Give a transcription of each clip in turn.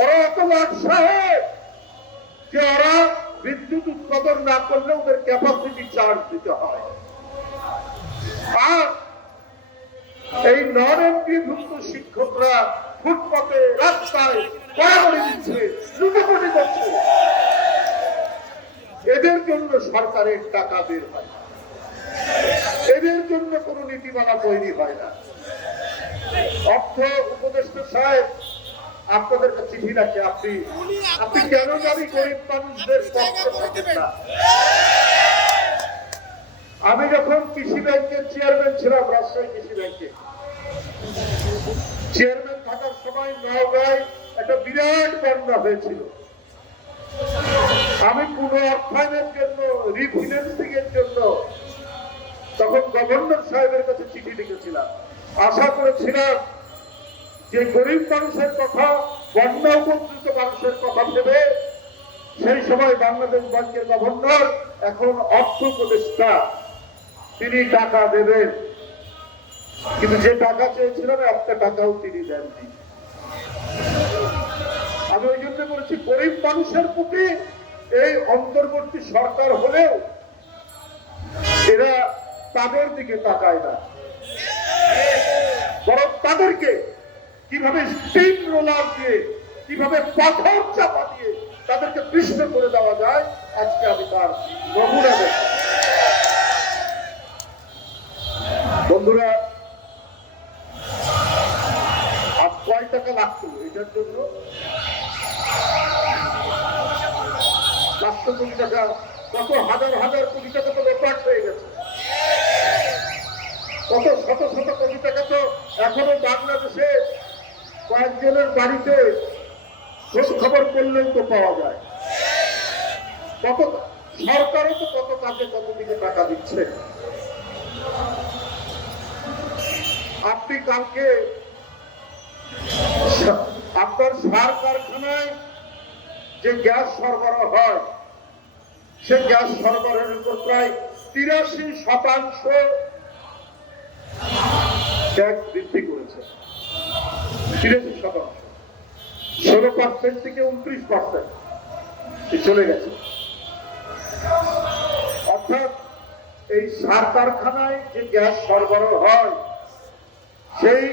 ওরা এত লাভসাহেব যে ওরা বিদ্যুৎ উৎপাদন না করলে ওদের ক্যাপাসিটি চার্জ দিতে হয়। আর এই নন এমপিভুক্ত শিক্ষকরা ফুটপাতে রাস্তায় কড়াকড়ি দিচ্ছে, লুটোপুটি করছে। এদের জন্য সরকারের টাকা বের হয়, এদের জন্য কোন নীতিমালা তৈরি হয় না। অর্থ উপদেষ্টা সাহেব আপনাদেরকে চিঠি রাখে, আপনি কেন জানি গরিব মানুষদের পক্ষে থাকেন না। আমি যখন কৃষি ব্যাংকের চেয়ারম্যান ছিলাম, রাজশাহী কৃষি ব্যাংকে চেয়ারম্যান থাকার সময় নওগাঁয় একটা বিরাট বন্যা হয়েছিল। আমি পুনঃ অর্থায়নের জন্য, রিফিন্যান্সিং এর জন্য তখন গভর্নর সাহেবের কাছে চিঠি লিখেছিলাম। আশা করেছিলাম যে গরিব মানুষের কথা, বন্যা উপদ্রুত মানুষের কথা ভেবে সেই সময় বাংলাদেশ ব্যাংকের গভর্নর, এখন অর্থ উপদেষ্টা, তিনি টাকা দেবেন। কিন্তু যে টাকা চেয়েছিলেন একটা টাকাও তিনি দেননি। আমি ওই জন্য বলেছি, গরিব মানুষের প্রতি এই অন্তর্বর্তী সরকার হলেও এরা তাদের দিকে তাকায় না, বরং তাদেরকে কিভাবে স্টিম রোলার দিয়ে, কিভাবে পাথর চাপা দিয়ে তাদেরকে পিষ্ট করে দেওয়া যায়, আজকে আমি তার নমুনা দেব। বন্ধুরা, আজ কয় টাকা লাগতো এটার জন্য? 500 কোটি টাকা, কত হাজার হাজার কোটি টাকা তো লোপাট হয়ে গেছে, কত শত শত কোটি টাকা তো এখনো বাংলাদেশে কয়েকজনের বাড়িতে খোঁজ খবর করলেও তো পাওয়া যায়। কত সরকারও তো কত কাজে কত দিকে টাকা দিচ্ছে। আপনি কালকে আপনার সার কারখানায় যে গ্যাস সরবরাহ হয়, সে গ্যাস সরবরাহের উপর প্রায় 83% ট্যাক্স বৃদ্ধি করেছে। 83%, 16% থেকে 29% চলে গেছে। অর্থাৎ এই সার কারখানায় যে গ্যাস সরবরাহ হয়, সেই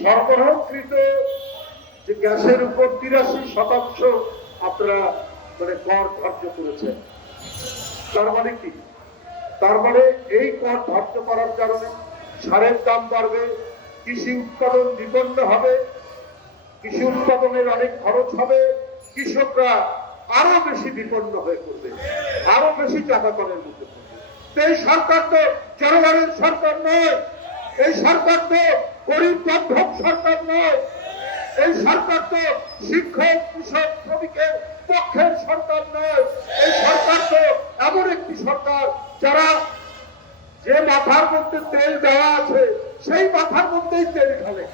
সরবরাহকৃত যে গ্যাসের উপর 83% আপনারা মানে কর ধার্য করেছেন। তার মানে কি? তার মানে এই কর ধার্য করার কারণে সারের দাম বাড়বে, কৃষি উৎপাদন বিপন্ন হবে, কৃষি উৎপাদনের অনেক খরচ হবে, কৃষকরা আরো বেশি বিপন্ন হয়ে পড়বে, আরো বেশি চাপাকলের মধ্যে পড়বে। এই সরকার তো জনগণের সরকার নয়, এই সরকার তো গরিব বান্ধব সরকার নয়, এই সরকার তো শিক্ষক, কৃষক, শ্রমিকের পক্ষের সরকার নয়। এই সরকার তো এমন একটি সরকার যারা যে মাথার মধ্যে তেল দেওয়া আছে সেই মাথার মধ্যেই তেল ঢালে।